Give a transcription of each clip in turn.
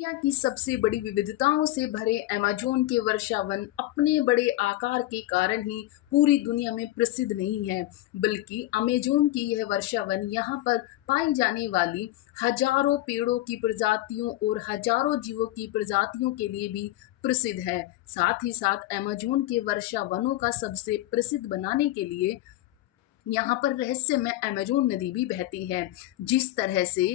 दुनिया की सबसे बड़ी विविधताओं से भरे अमेज़न के वर्षा वन अपने बड़े आकार के कारण ही पूरी दुनिया में प्रसिद्ध नहीं है, बल्कि अमेज़न की यह वर्षा वन यहाँ पर पाई जाने वाली हजारों पेड़ों की प्रजातियों और हजारों जीवों की प्रजातियों के लिए भी प्रसिद्ध है। साथ ही साथ अमेज़न के वर्षा वनों का सबसे प्रसिद्ध बनाने के लिए यहाँ पर रहस्यमय अमेज़न नदी भी बहती है। जिस तरह से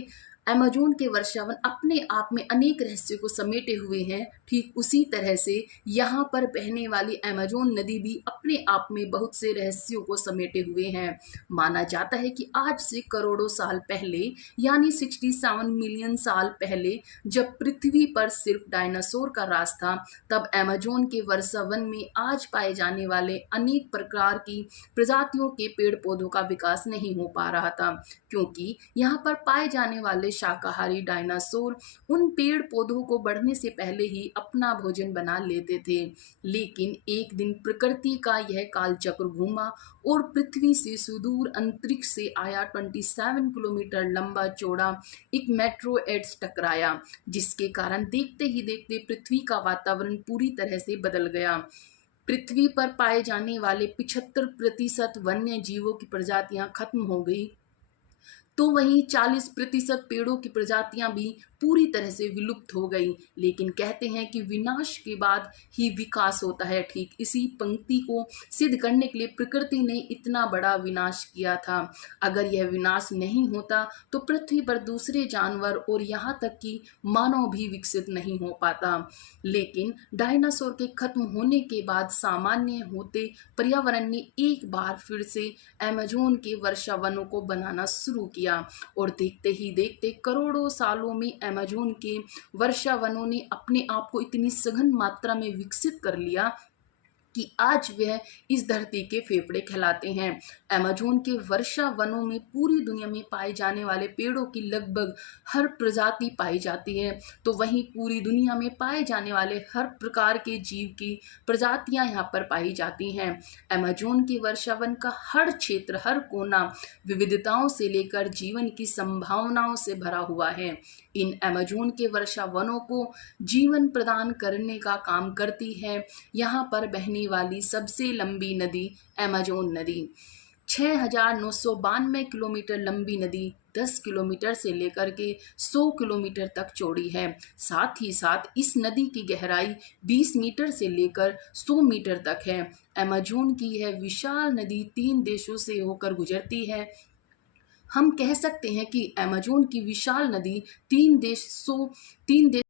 अमेज़न के वर्षावन अपने आप में अनेक रहस्यों को समेटे हुए हैं, ठीक उसी तरह से यहाँ पर बहने वाली अमेज़न नदी भी अपने आप में बहुत से रहस्यों को समेटे हुए हैं। माना जाता है कि आज से करोड़ों साल पहले, यानी 67 मिलियन साल पहले, जब पृथ्वी पर सिर्फ डायनासोर का राज था, तब अमेज़न के वर्षावन में आज पाए जाने वाले अनेक प्रकार की प्रजातियों के पेड़ पौधों का विकास नहीं हो पा रहा था, क्योंकि यहाँ पर पाए जाने वाले शाकाहारी डायनासोर उन पेड़ पौधों को बढ़ने से पहले ही अपना भोजन बना लेते थे। लेकिन एक दिन प्रकृति का यह कालचक्र घूमा और पृथ्वी से सुदूर अंतरिक्ष से आया 27 किलोमीटर लंबा चौड़ा एक मेट्रोइड्स टकराया, जिसके कारण देखते ही देखते पृथ्वी का वातावरण पूरी तरह से बदल गया। पृथ्वी पर पाए जाने वाले 75% वन्य जीवों की प्रजातियां खत्म हो गई, तो वहीं 40% पेड़ों की प्रजातियां भी पूरी तरह से विलुप्त हो गई। लेकिन कहते हैं कि विनाश के बाद ही विकास होता है। ठीक इसी पंक्ति को सिद्ध करने के लिए प्रकृति ने इतना बड़ा विनाश किया था। अगर यह विनाश नहीं होता तो पृथ्वी पर दूसरे जानवर और यहाँ तक कि मानव भी विकसित नहीं हो पाता। लेकिन डायनासोर के खत्म होने के बाद सामान्य होते पर्यावरण ने एक बार फिर से अमेज़न के वर्षा वनों को बनाना शुरू किया, और देखते ही देखते करोड़ों सालों में अमेज़न के वर्षा वनों ने अपने आप को इतनी सघन मात्रा में विकसित कर लिया कि आज वह इस धरती के फेफड़े कहलाते हैं। अमेज़न के वर्षा वनों में पूरी दुनिया में पाए जाने वाले पेड़ों की लगभग हर प्रजाति पाई जाती है, तो वहीं पूरी दुनिया में पाए जाने वाले हर प्रकार के जीव की प्रजातियां यहाँ पर पाई जाती हैं। अमेज़न के वर्षा वन का हर क्षेत्र, हर कोना विविधताओं से लेकर जीवन की संभावनाओं से भरा हुआ है। इन अमेज़न के वर्षा वनों को जीवन प्रदान करने का काम करती है यहाँ पर बहने वाली सबसे लंबी नदी अमेज़न नदी। 6,992 किलोमीटर लंबी नदी 10 किलोमीटर से लेकर के 100 किलोमीटर तक चौड़ी है। साथ ही साथ इस नदी की गहराई 20 मीटर से लेकर 100 मीटर तक है। अमेज़न की यह विशाल नदी 3 देशों से होकर गुजरती है। हम कह सकते हैं कि अमेज़न की विशाल नदी तीन देश